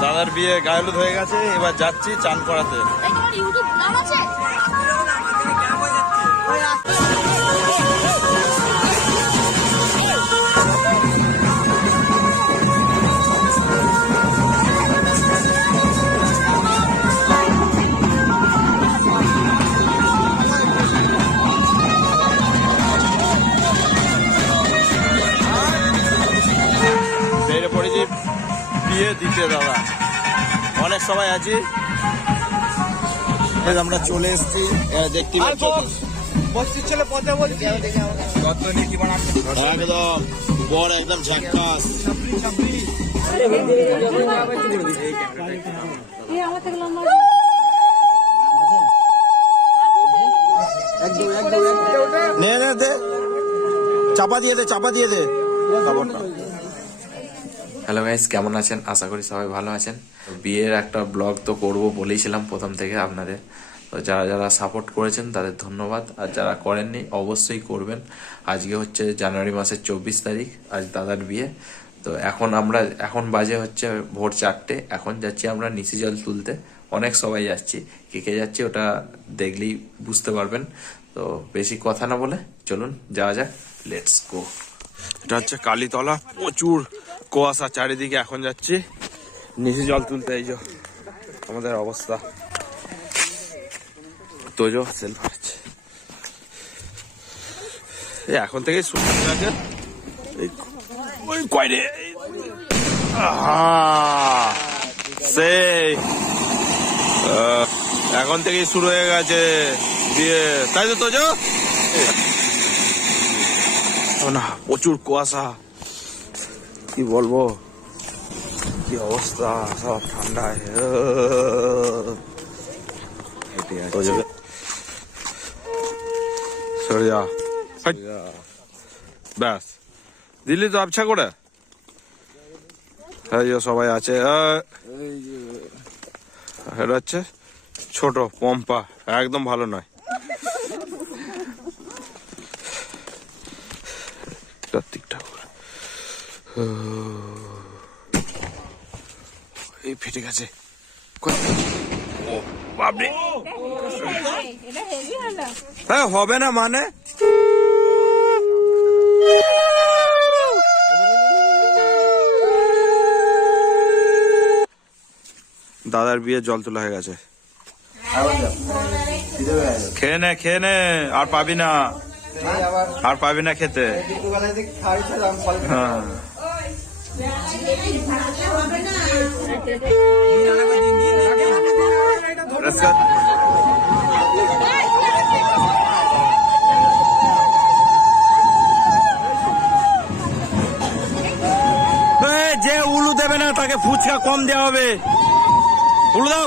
দাদার বিয়ে গায়ে হয়ে গেছে এবার যাচ্ছি চান করাতে। সময় আছি। আমরা চলে এসেছি দেখতে পাচ্ছি। ছেলে পথে বলছি। একদম একদম ঝাক্কাস। নে নে দে। চাপা দিয়ে দে চাপা দিয়ে দে। খাবারটা। হ্যালো গাইস কেমন আছেন? আশা করি সবাই ভালো আছেন। বিয়ের একটা ব্লগ তো করব বলেছিলাম প্রথম থেকে আপনাদের। তো যারা যারা সাপোর্ট করেছেন, তাদের ধন্যবাদ। আর যারা করেননি, অবশ্যই করবেন। আজকে হচ্ছে জানুয়ারি মাসের চব্বিশ তারিখ, আজ দাদার বিয়ে। তো এখন আমরা, এখন বাজে হচ্ছে ভোর চারটে। এখন যাচ্ছি আমরা নিশি জল তুলতে। অনেক সবাই যাচ্ছি। কে কে যাচ্ছি ওটা দেখলেই বুঝতে পারবেন। তো বেশি কথা না বলে চলুন, যাওয়া যাক। লেটস গো এটা হচ্ছে কালীতলা, প্রচুর। কুয়াশা চারিদিকে এখন যাচ্ছি। নিচে জল তুলতে এই আমাদের অবস্থা। তোজো সেল মারছে এই এখন থেকেই শুরু হয়ে গেছে এই ওই কয় রে আহা, সেই। এখন থেকেই শুরু হয়ে গেছে বিয়ে। তাই তো তোজো না প্রচুর কুয়াশা। কি বলব? কি অবস্থা? সব ঠান্ডায়। ব্যাস। দিল্লি তো আবছা করে। এই যে সবাই আছে। এটা হচ্ছে ছোট পম্পা। একদম ভালো নয়। এই ফেটে গেছে। ও বাপরে হ্যাঁ হবে না মানে? দাদার বিয়ে জল তোলা হয়ে গেছে। খেয়ে নে খেয়ে নে, আর পাবি না। আর পাবি না খেতে। হ্যাঁ। যে উলু দেবে না তাকে ফুচকা কম দেওয়া হবে। উলু দাও।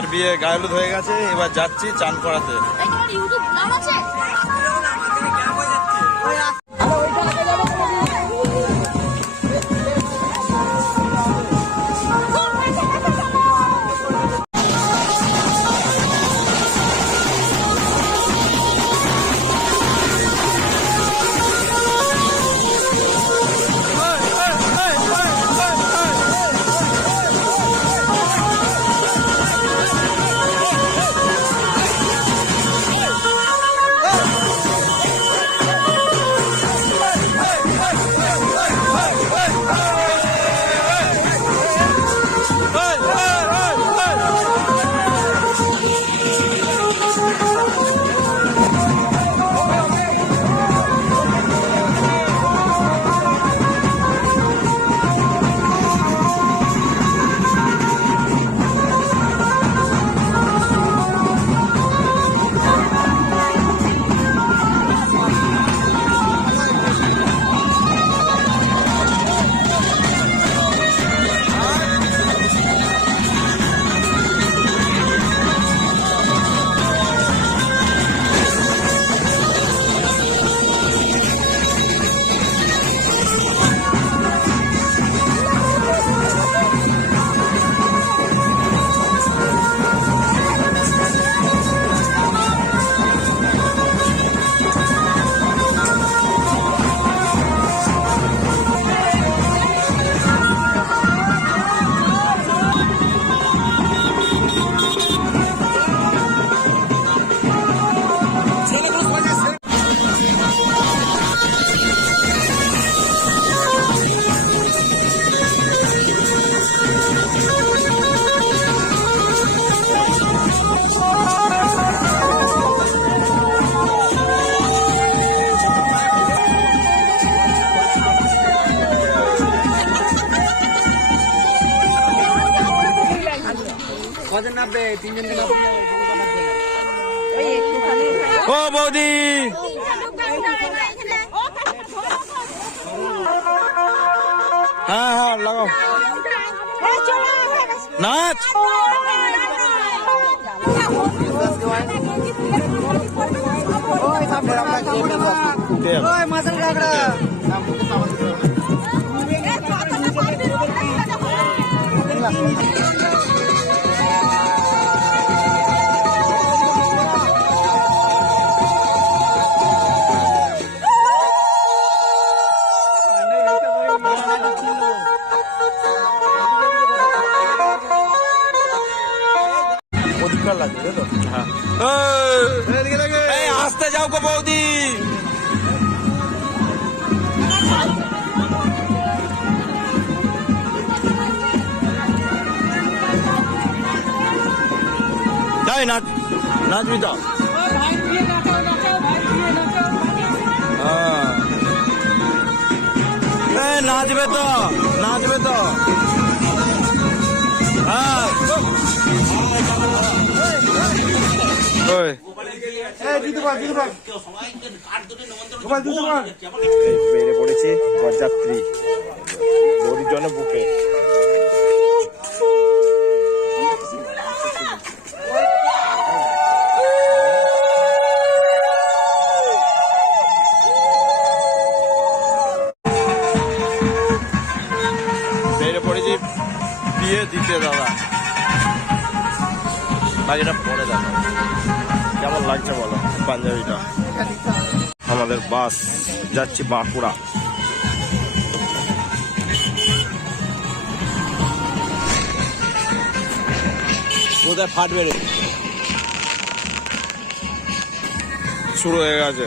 দাদার বিয়ে গায়ল হয়ে গেছে এবার যাচ্ছি চান করাতে। ও বৌদি। হ্যাঁ হ্যাঁ লাগাও। নাচ। কাঁকড়া তাই নাচ নাচবি তো হ্যাঁ। এই নাচবে তো নাচবে তো। হ্যাঁ। বেড়ে পড়েছি বরযাত্রী। বৌদির জন্য বুকে। বাকিটা পরে দাদা কেমন লাগছে বলো? পাঞ্জাবিটা। আমাদের বাস যাচ্ছি বাঁকুড়া। কোথায় ফাটবে রে? শুরু হয়ে গেছে।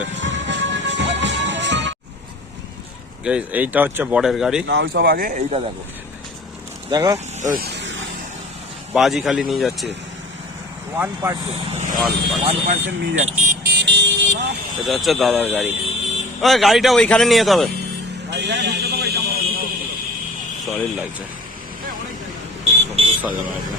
এইটা হচ্ছে বড়ের গাড়ি। না ওই সব আগে এইটা দেখো। দেখো? বাজি খালি নিয়ে যাচ্ছে। ওয়ান পার্সেন্ট ওয়ান পার্সেন্ট নিয়ে যাচ্ছে। এটা হচ্ছে দাদার গাড়ি। ওই গাড়িটা ওইখানে নিয়ে যেতে হবে। সলিড লাগছে। সুন্দর সাজানো আছে।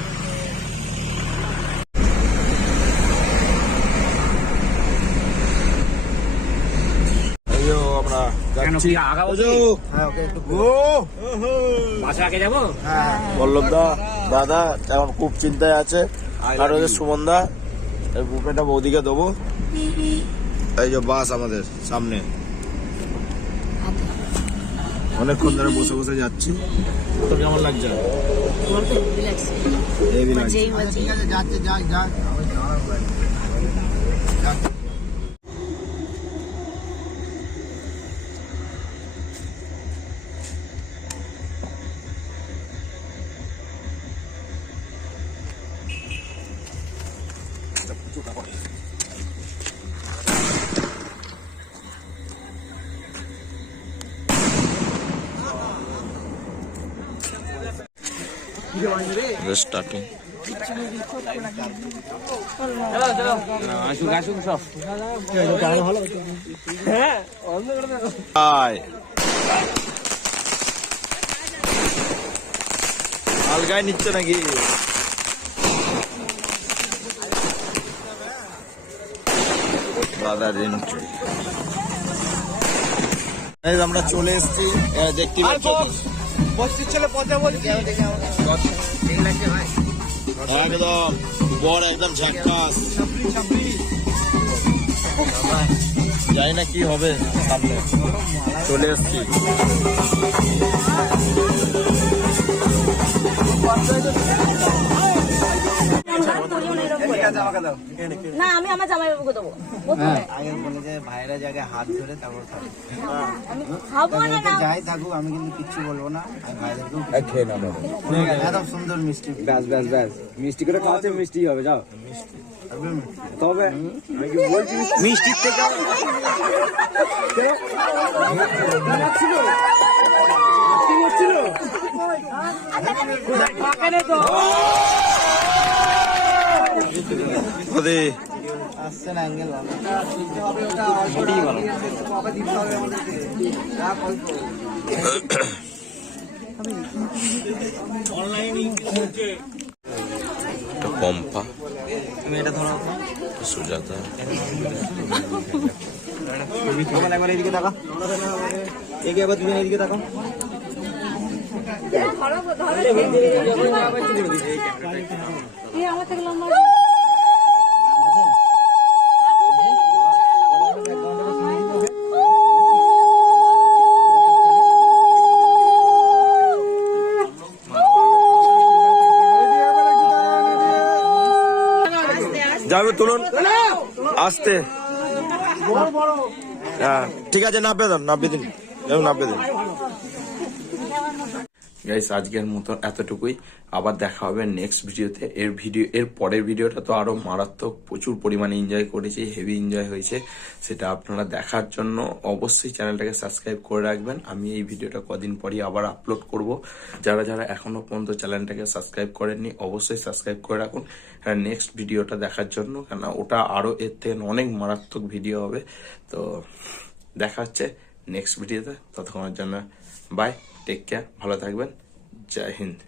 আমরা যাচ্ছি। বল্লভ দা দাদা এখন খুব চিন্তায় আছে। আর ওদের সুমনদা সুমন দা বৌদিকে দেবো। এই যে বাস আমাদের সামনে। অনেকক্ষণ ধরে বসে বসে যাচ্ছি। তোর কেমন লাগছে? হেভি লাগছে ঠিক আছে যাচ্ছে যাক যাক স্টার্টিং আসুক আসুক সব হাই আলগায় নিচ্ছে নাকি দাদার এন্ট্রি আমরা চলে এসেছি আহ, দেখতে পাচ্ছি বস্তির ছেলে পথে বলছি। একদম। বড় একদম ঝাক্কাস। জানি না কি হবে সামনে। চলে এসছি। না আমি আমার জামাইবাবুকে দেবো। আগে বলে যে ভাইরা জায়গায় হাত ধরে তারপর খাব। না না। যাই থাকুক আমি কিন্তু কিচ্ছু বলব না খেয়ে একদম সুন্দর মিষ্টি। ব্যাস ব্যাস ব্যাস। মিষ্টি করে খাওয়াতে মিষ্টি হবে যাও। তবে আমি বলছি থেকে আসছে না পম্পা তুমি এটা ধরো সুজাতা তোমার একবার এইদিকে তাকা এগিয়ে একবার দুজন এইদিকে তাকা আমার থেকে লম্বা যাবে তুলুন। আসতে। হ্যাঁ ঠিক আছে নাপে দেন নাপে দিন নাপে দিন গাইস আজকের মতো এতটুকুই। আবার দেখা হবে নেক্সট ভিডিওতে। এর ভিডিও, এর পরের ভিডিওটা তো আরও মারাত্মক প্রচুর পরিমাণে এনজয় করেছি হেভি এনজয় হয়েছে। সেটা আপনারা দেখার জন্য অবশ্যই চ্যানেলটাকে সাবস্ক্রাইব করে রাখবেন। আমি এই ভিডিওটা কদিন পরই আবার আপলোড করব। যারা যারা এখনও পর্যন্ত চ্যানেলটাকে সাবস্ক্রাইব করেননি, অবশ্যই সাবস্ক্রাইব করে রাখুন। হ্যাঁ নেক্সট ভিডিওটা দেখার জন্য, কেন ওটা আরও এর থেকে অনেক মারাত্মক ভিডিও হবে। তো দেখা হচ্ছে নেক্সট ভিডিওতে। ততক্ষণের জন্য বাই টেক কেয়ার ভালো থাকবেন. জয় হিন্দ.